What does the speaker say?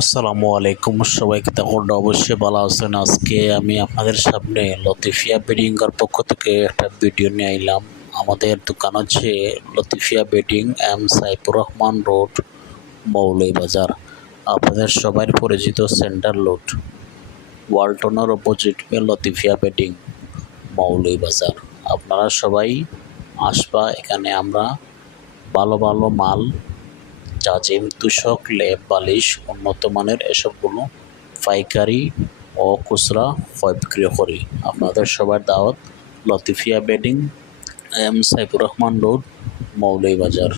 আসসালামু আলাইকুম, সবাইকে তখন অবশ্যই ভালো আছেন। আজকে আমি আপনাদের সামনে লতিফিয়া বেডিংয়ের পক্ষ থেকে একটা ভিডিও নিয়ে আইলাম। আমাদের দোকান হচ্ছে Latifiya bedding, M Saifur Rahman road, Moulvibazar. আপনাদের সবাই পরিচিত সেন্টার রোড, ওয়ালটনের অপোজিট লতিফিয়া বেডিং, মৌলভীবাজার। আপনারা সবাই আসবা, এখানে আমরা ভালো ভালো মাল, জাজিম, তুষক, লেপ, বালিশ, উন্নত মানের এসবগুলো পাইকারি ও খুচরা ক্রয় বিক্রি করি। আপনাদের সবার দাওয়াত, Latifia bedding, M Saifur Rahman road, Moulvibazar.